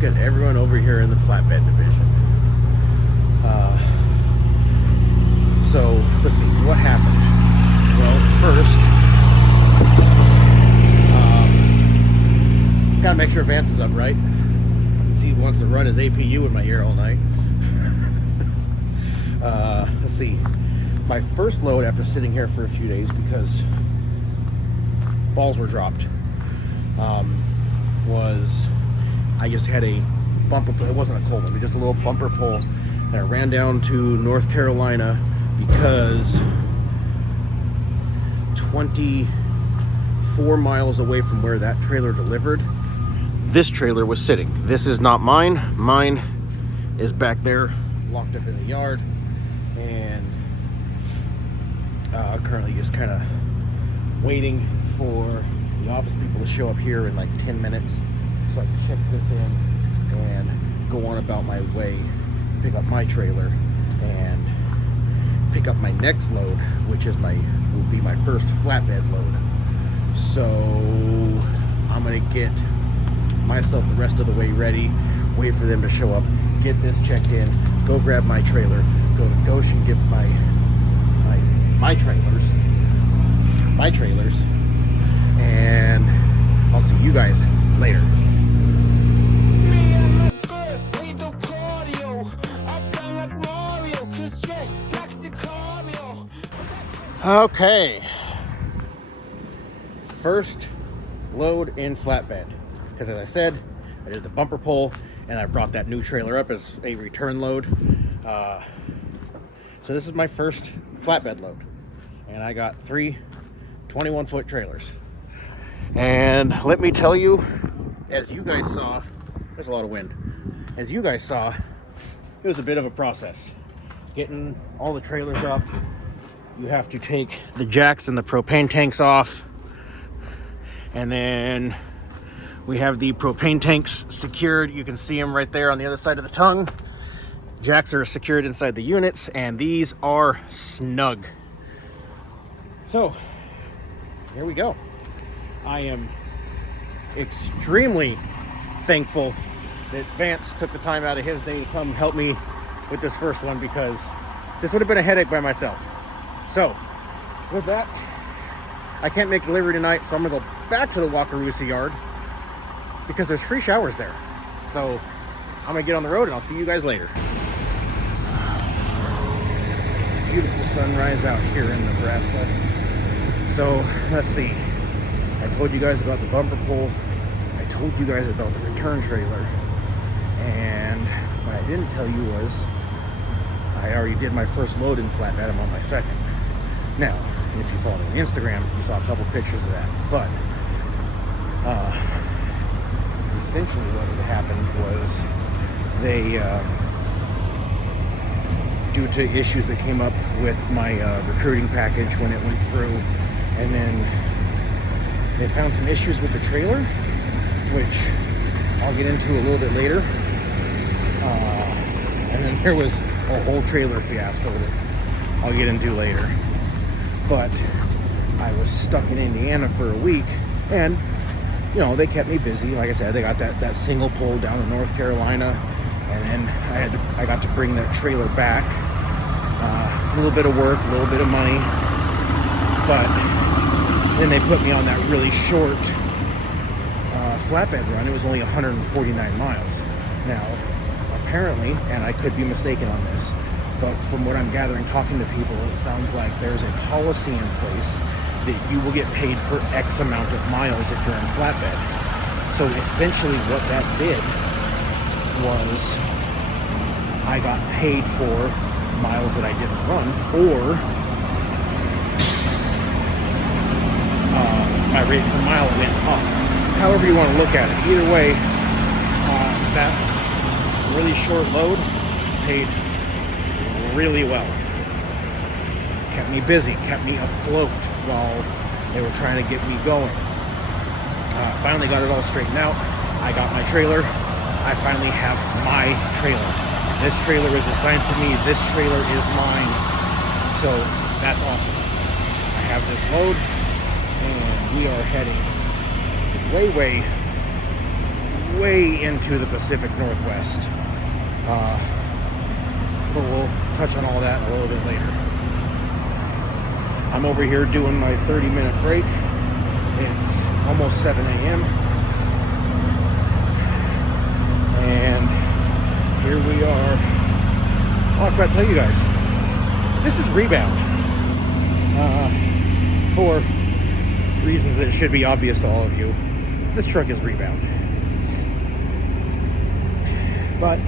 look at everyone over here in the flatbed division. So let's see what happened. Well, first, gotta make sure Vance is up, right? He wants to run his APU in my ear all night. Let's see. My first load after sitting here for a few days because balls were dropped was I just had a bumper. It wasn't a cold one, but just a little bumper pull, and I ran down to North Carolina because 24 miles away from where that trailer delivered, this trailer was sitting. This is not mine. Mine is back there, locked up in the yard, and currently just kind of waiting for the office people to show up here in like 10 minutes so I can check this in and go on about my way, pick up my trailer, and pick up my next load, which is will be my first flatbed load. So I'm gonna get myself the rest of the way ready, wait for them to show up, get this checked in, go grab my trailer, go to Goshen, get my trailers, and I'll see you guys later. Okay, first load in flatbed, because as I said, I did the bumper pull and I brought that new trailer up as a return load. So this is my first flatbed load, and I got 3 21-foot trailers. And let me tell you, as you guys saw, there's a lot of wind. As you guys saw, it was a bit of a process getting all the trailers up. You have to take the jacks and the propane tanks off, and then we have the propane tanks secured. You can see them right there on the other side of the tongue. Jacks are secured inside the units, and these are snug. So here we go. I am extremely thankful that Vance took the time out of his day to come help me with this first one, because this would have been a headache by myself. So with that, I can't make delivery tonight, so I'm gonna go back to the Wakarusa yard because there's free showers there. So I'm gonna get on the road and I'll see you guys later. Beautiful sunrise out here in Nebraska. So let's see. I told you guys about the bumper pull. I told you guys about the return trailer. And what I didn't tell you was I already did my first load in flatbed. I'm on my second. Now, if you follow me on Instagram, you saw a couple pictures of that. But essentially what had happened was they, due to issues that came up with my recruiting package when it went through, and then they found some issues with the trailer, which I'll get into a little bit later. And then there was a whole trailer fiasco that I'll get into later. But I was stuck in Indiana for a week, and you know, they kept me busy. Like I said, they got that single pull down to North Carolina, and then I got to bring that trailer back. A little bit of work, a little bit of money, but then they put me on that really short flatbed run. It was only 149 miles. Now, apparently, and I could be mistaken on this, but from what I'm gathering, talking to people, it sounds like there's a policy in place that you will get paid for X amount of miles if you're in flatbed. So essentially what that did was I got paid for miles that I didn't run, or my rate per mile went up. However you want to look at it. Either way, that really short load paid really well. Kept me busy, kept me afloat while they were trying to get me going. Finally got it all straightened out. I got my trailer. I finally have my trailer. This trailer is assigned to me. This trailer is mine. So that's awesome. I have this load, and we are heading way into the Pacific Northwest. But we'll touch on all that a little bit later. I'm over here doing my 30-minute break. It's almost 7 a.m. And here we are. Oh, I forgot to tell you guys, this is Rebound. For reasons that should be obvious to all of you, this truck is Rebound. But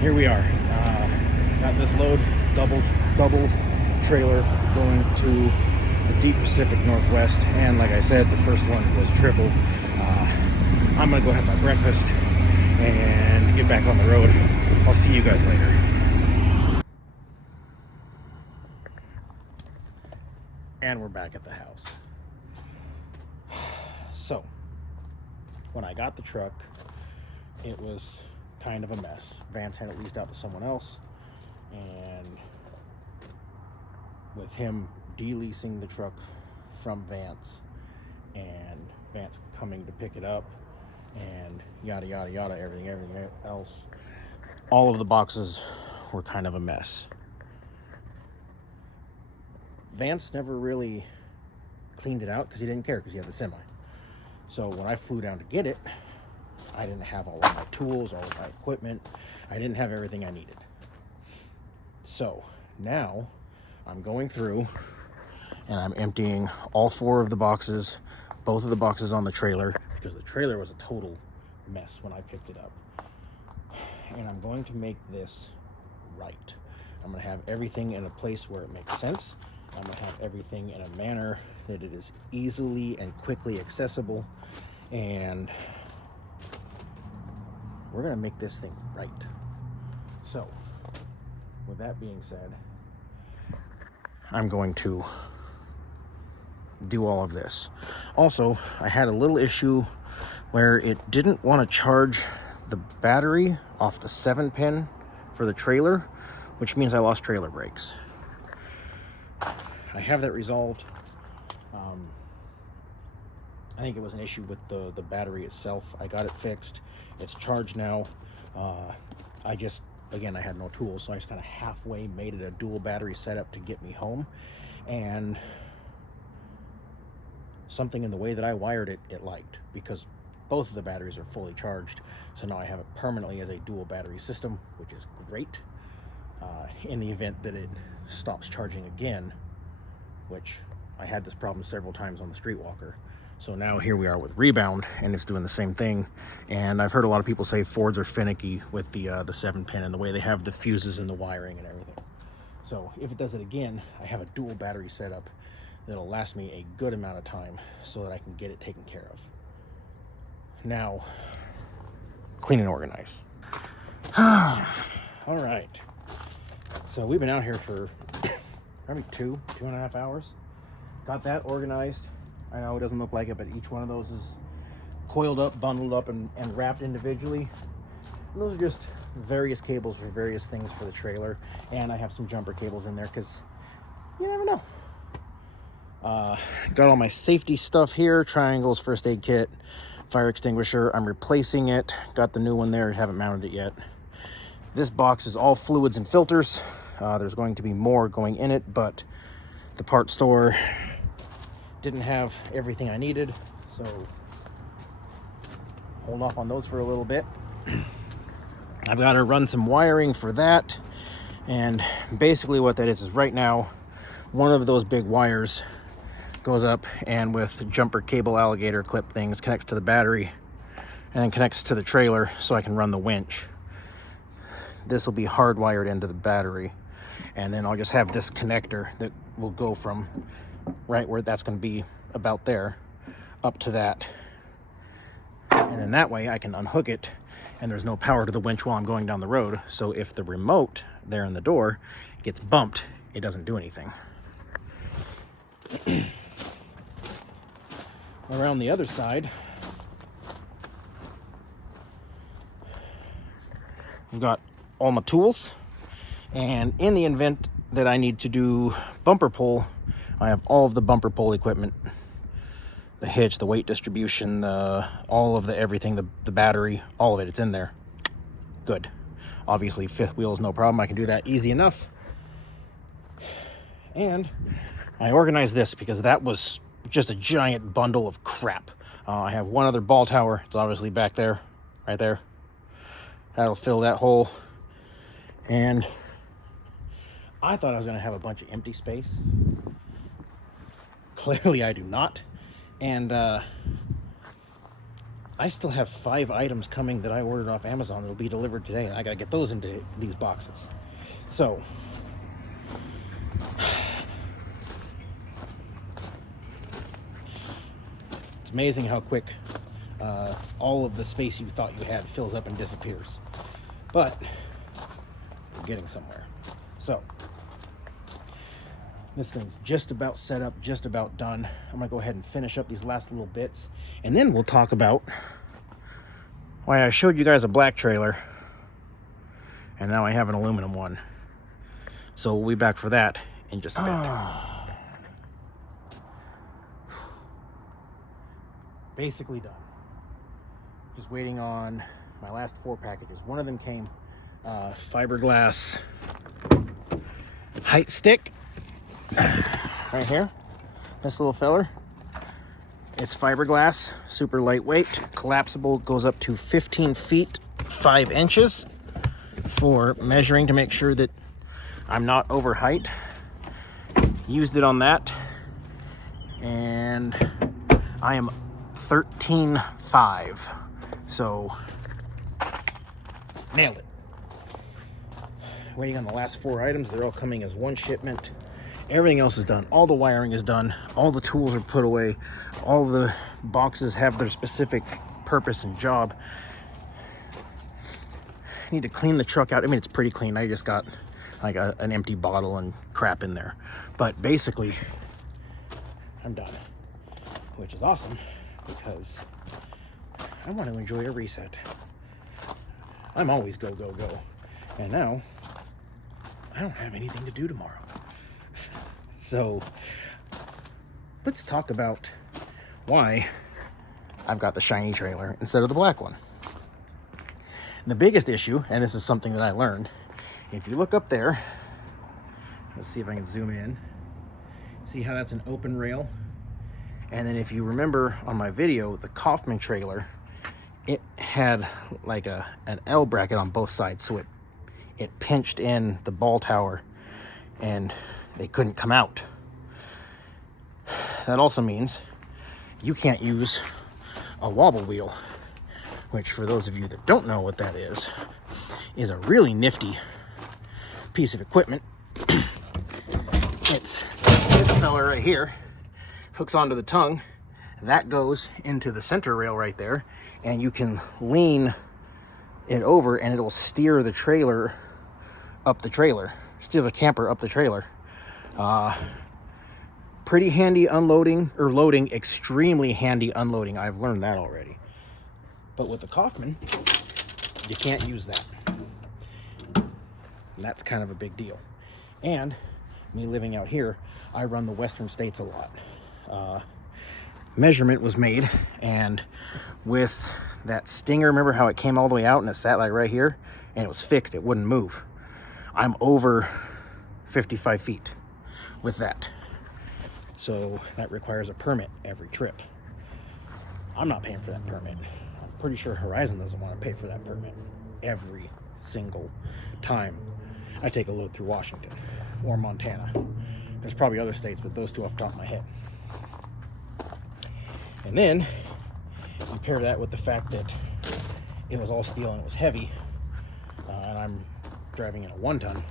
here we are. Got this load, double trailer going to the deep Pacific Northwest, and like I said, the first one was triple. I'm gonna go have my breakfast and get back on the road. I'll see you guys later. And we're back at the house. So, when I got the truck, it was kind of a mess. Vance had it leased out to someone else, and with him de-leasing the truck from Vance and Vance coming to pick it up and yada yada yada, everything else, all of the boxes were kind of a mess. Vance never really cleaned it out because he didn't care, because he had the semi. So when I flew down to get it, I didn't have all of my tools, all of my equipment. I didn't have everything I needed. So now I'm going through and I'm emptying all 4 of the boxes, both of the boxes on the trailer, because the trailer was a total mess when I picked it up. And I'm going to make this right. I'm going to have everything in a place where it makes sense. I'm going to have everything in a manner that it is easily and quickly accessible. And we're going to make this thing right. So, with that being said, I'm going to do all of this. Also, I had a little issue where it didn't want to charge the battery off the 7-pin for the trailer, which means I lost trailer brakes. I have that resolved. I think it was an issue with the battery itself. I got it fixed. It's charged now. Again, I had no tools, so I just kind of halfway made it a dual battery setup to get me home. And something in the way that I wired it, it liked, because both of the batteries are fully charged. So now I have it permanently as a dual battery system, which is great. In the event that it stops charging again, which I had this problem several times on the Streetwalker. So now here we are with Rebound, and it's doing the same thing. And I've heard a lot of people say Fords are finicky with the 7-pin and the way they have the fuses and the wiring and everything. So if it does it again, I have a dual battery setup that'll last me a good amount of time so that I can get it taken care of. Now, clean and organize. All right. So we've been out here for probably 2.5 hours. Got that organized. I know it doesn't look like it, but each one of those is coiled up, bundled up, and wrapped individually. And those are just various cables for various things for the trailer. And I have some jumper cables in there because you never know. Got all my safety stuff here: triangles, first aid kit, fire extinguisher. I'm replacing it. Got the new one there. Haven't mounted it yet. This box is all fluids and filters. There's going to be more going in it, but the part store didn't have everything I needed, so hold off on those for a little bit. I've got to run some wiring for that, and basically what that is right now, one of those big wires goes up and with jumper cable alligator clip things connects to the battery and then connects to the trailer so I can run the winch. This will be hardwired into the battery, and then I'll just have this connector that will go from right where that's going to be, about there, up to that. And then that way I can unhook it and there's no power to the winch while I'm going down the road. So if the remote there in the door gets bumped, it doesn't do anything. Around the other side, I've got all my tools, and in the event that I need to do bumper pull, I have all of the bumper pull equipment the hitch, the weight distribution, all of the everything, the battery, all of it, it's in there. Good. Obviously, fifth wheel is no problem. I can do that easy enough. And I organized this because that was just a giant bundle of crap. I have one other ball tower. It's obviously back there, right there. That'll fill that hole. And I thought I was going to have a bunch of empty space. Clearly I do not. And I still have 5 items coming that I ordered off Amazon that'll be delivered today, and I got to get those into these boxes. So it's amazing how quick all of the space you thought you had fills up and disappears. But we're getting somewhere. So this thing's just about set up, just about done. I'm gonna go ahead and finish up these last little bits, and then we'll talk about why I showed you guys a black trailer and now I have an aluminum one. So we'll be back for that in just a bit. Basically done. Just waiting on my last 4 packages. One of them came fiberglass height stick right here. This little feller. It's fiberglass, super lightweight, collapsible, goes up to 15 feet 5 inches for measuring to make sure that I'm not over height. Used it on that, and I am 13.5, so nailed it. Waiting on the last 4 items. They're all coming as one shipment. Everything else is done. All the wiring is done. All the tools are put away. All the boxes have their specific purpose and job. I need to clean the truck out. I mean, it's pretty clean. I just got like an empty bottle and crap in there. But basically, I'm done. Which is awesome because I want to enjoy a reset. I'm always go, go, go. And now, I don't have anything to do tomorrow. So, let's talk about why I've got the shiny trailer instead of the black one. The biggest issue, and this is something that I learned, if you look up there, let's see if I can zoom in. See how that's an open rail? And then if you remember on my video, the Kaufman trailer, it had like an L bracket on both sides, so it pinched in the ball tower and they couldn't come out. That also means you can't use a wobble wheel, which for those of you that don't know what that is a really nifty piece of equipment. It's this fella right here, hooks onto the tongue, that goes into the center rail right there, and you can lean it over and it'll steer the trailer up the trailer, steer the camper up the trailer. Pretty handy unloading, or loading, extremely handy unloading. I've learned that already. But with the Kaufman, you can't use that. And that's kind of a big deal. And me living out here, I run the western states a lot. Measurement was made, and with that Stinger, remember how it came all the way out and it sat like right here? And it was fixed, it wouldn't move. I'm over 55 feet with that. So that requires a permit every trip. I'm not paying for that permit. I'm pretty sure Horizon doesn't want to pay for that permit every single time I take a load through Washington or Montana. There's probably other states, but those two off the top of my head. And then you pair that with the fact that it was all steel and it was heavy, and I'm driving in a 1-ton.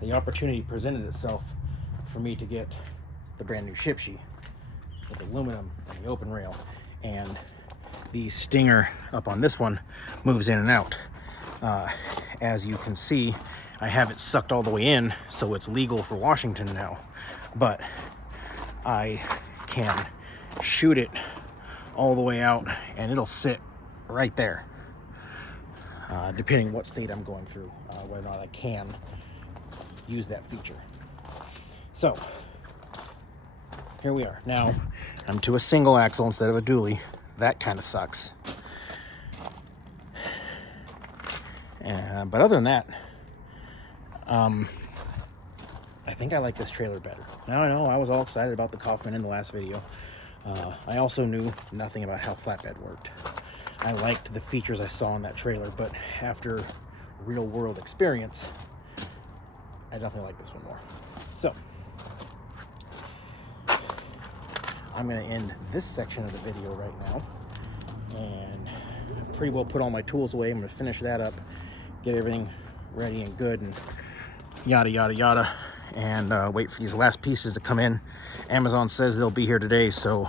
The opportunity presented itself for me to get the brand new shipshe with aluminum and the open rail, and the Stinger up on this one moves in and out. As you can see, I have it sucked all the way in, so it's legal for Washington now, but I can shoot it all the way out and it'll sit right there, depending what state I'm going through, whether or not I can use that feature. So here we are. Now, I'm to a single axle instead of a dually. That kind of sucks. But other than that, I think I like this trailer better. Now I know I was all excited about the Kaufman in the last video. I also knew nothing about how Flatbed worked. I liked the features I saw in that trailer, but after real world experience, I definitely like this one more. So, I'm going to end this section of the video right now, and pretty well put all my tools away. I'm going to finish that up, get everything ready and good, and yada yada yada, and wait for these last pieces to come in. Amazon says they'll be here today, so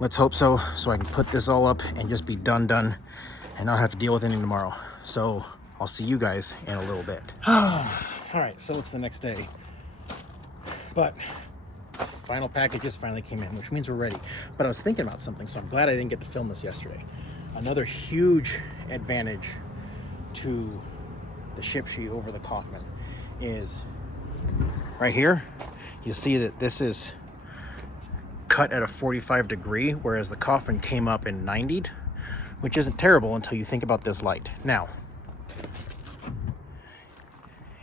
let's hope so I can put this all up and just be done and not have to deal with anything tomorrow. So I'll see you guys in a little bit. All right, so it's the next day, but final packages finally came in, which means we're ready. But I was thinking about something, so I'm glad I didn't get to film this yesterday. Another huge advantage to the ship sheet over the Kaufman is right here. You see that this is cut at a 45 degree, whereas the Kaufman came up in 90'd, which isn't terrible until you think about this light. Now,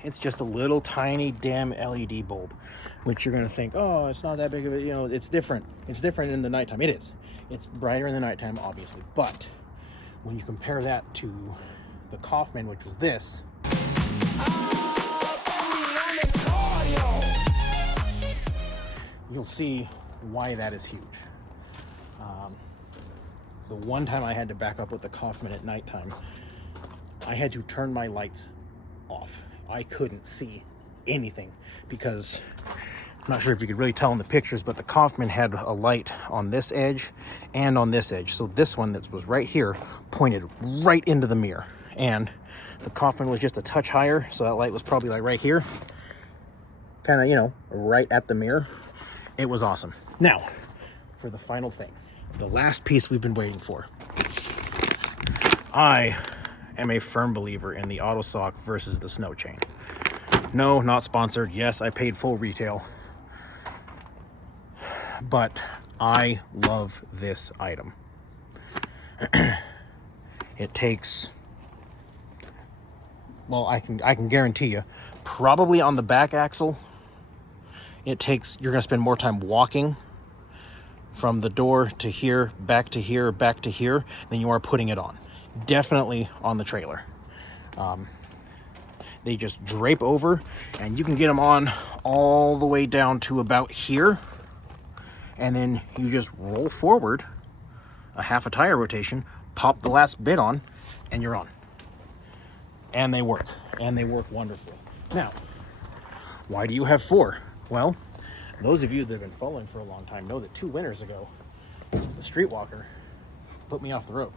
it's just a little tiny dim LED bulb, which you're gonna think, oh, it's not that big of a, it's different. It's different in the nighttime. It is. It's brighter in the nighttime, obviously. But when you compare that to the Kaufman, which was this, you'll see why that is huge. The one time I had to back up with the Kaufman at nighttime, I had to turn my lights off. I couldn't see anything because I'm not sure if you could really tell in the pictures, but the Kaufman had a light on this edge and on this edge. So this one that was right here pointed right into the mirror, and the Kaufman was just a touch higher, so that light was probably like right here, kind of, right at the mirror. It was awesome. Now, for the final thing, the last piece we've been waiting for. I am a firm believer in the AutoSock versus the snow chain. No, not sponsored. Yes, I paid full retail. But I love this item. It takes, well, I can guarantee you, probably on the back axle, you're gonna spend more time walking from the door to here, back to here, back to here, than you are putting it on. Definitely on the trailer. They just drape over, and you can get them on all the way down to about here, and then you just roll forward a half a tire rotation, pop the last bit on, and you're on. And they work wonderfully. Now, why do you have 4? Well, those of you that have been following for a long time know that 2 winters ago, the Streetwalker put me off the road.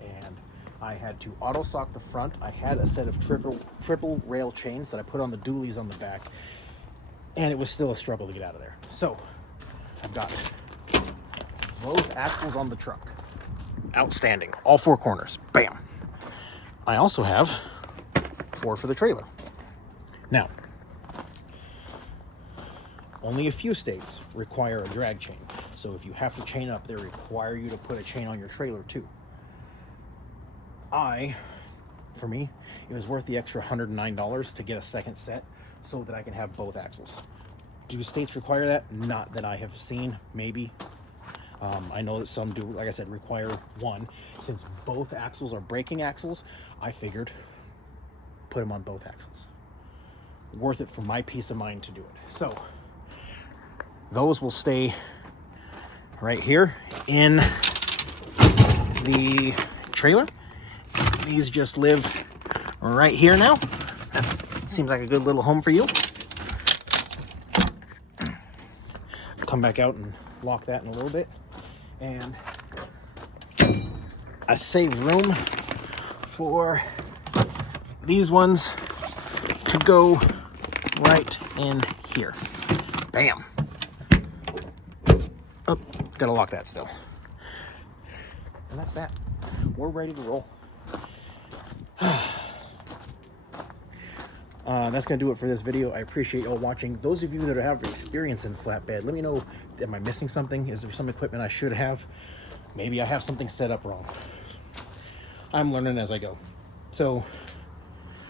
And I had to AutoSock the front. I had a set of triple rail chains that I put on the dualies on the back, and it was still a struggle to get out of there. So I've got both axles on the truck. Outstanding. All 4 corners. Bam. I also have 4 for the trailer. Now, only a few states require a drag chain. So if you have to chain up, they require you to put a chain on your trailer too. For me, it was worth the extra $109 to get a second set so that I can have both axles. Do states require that? Not that I have seen, maybe. I know that some do, like I said, require 1. Since both axles are braking axles, I figured put them on both axles. Worth it for my peace of mind to do it. So those will stay right here in the trailer. These just live right here now. That seems like a good little home for you. Come back out and lock that in a little bit. And I save room for these ones to go right in here. Bam. Oh, gotta lock that still. And that's that. We're ready to roll. That's going to do it for this video. I appreciate y'all watching. Those of you that have experience in flatbed, let me know, am I missing something? Is there some equipment I should have? Maybe I have something set up wrong. I'm learning as I go. So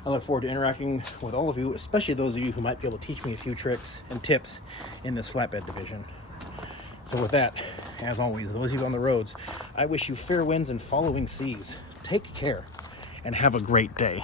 I look forward to interacting with all of you, especially those of you who might be able to teach me a few tricks and tips in this flatbed division. So with that, as always, those of you on the roads, I wish you fair winds and following seas. Take care and have a great day.